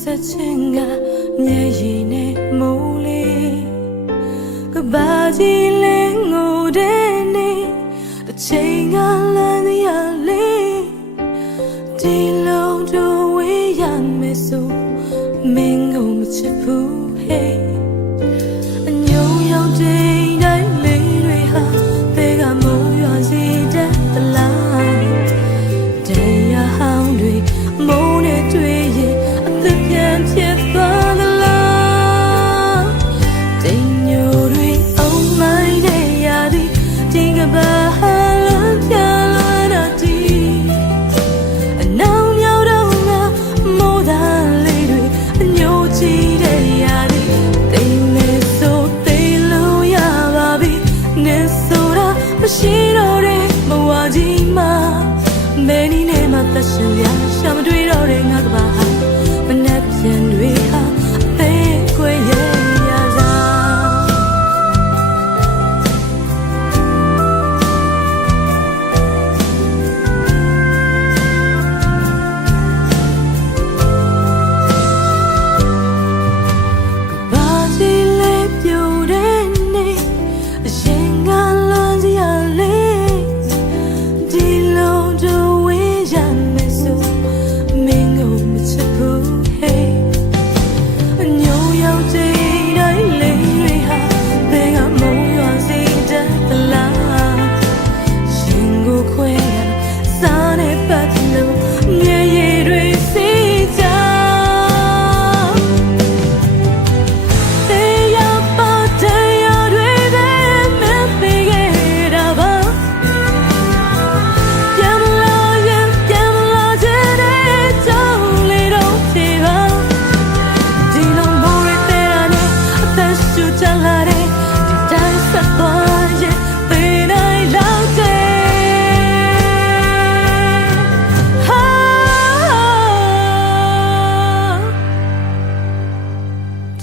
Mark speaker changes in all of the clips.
Speaker 1: ဆက်ခြင်းကမျက်ရည်နဲ့မိုးလေးကဘာကြီး အချိန်ကလမ်းရလေးဒီလုံးတို့ဝေးရမယ်ဆိုမင်းကိုမချစ်ဘူး မှသက်ရှင်ရရှာမတွေ့တော့တဲ့ငါကဘာ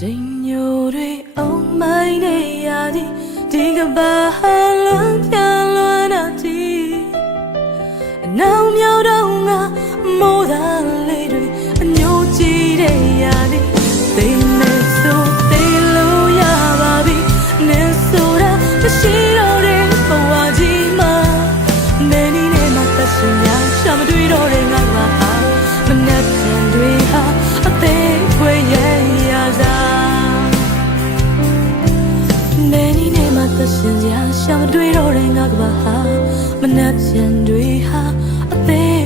Speaker 1: ဒိညိုတွေအောင်မိုင်းနေရသည်ဒီကဘာဟာလုံး သက်ရှင်ရာရှာမတွေ့တော့တဲ့ငါကဘာဟာမနှက်ပြန်တွေဟာအသေး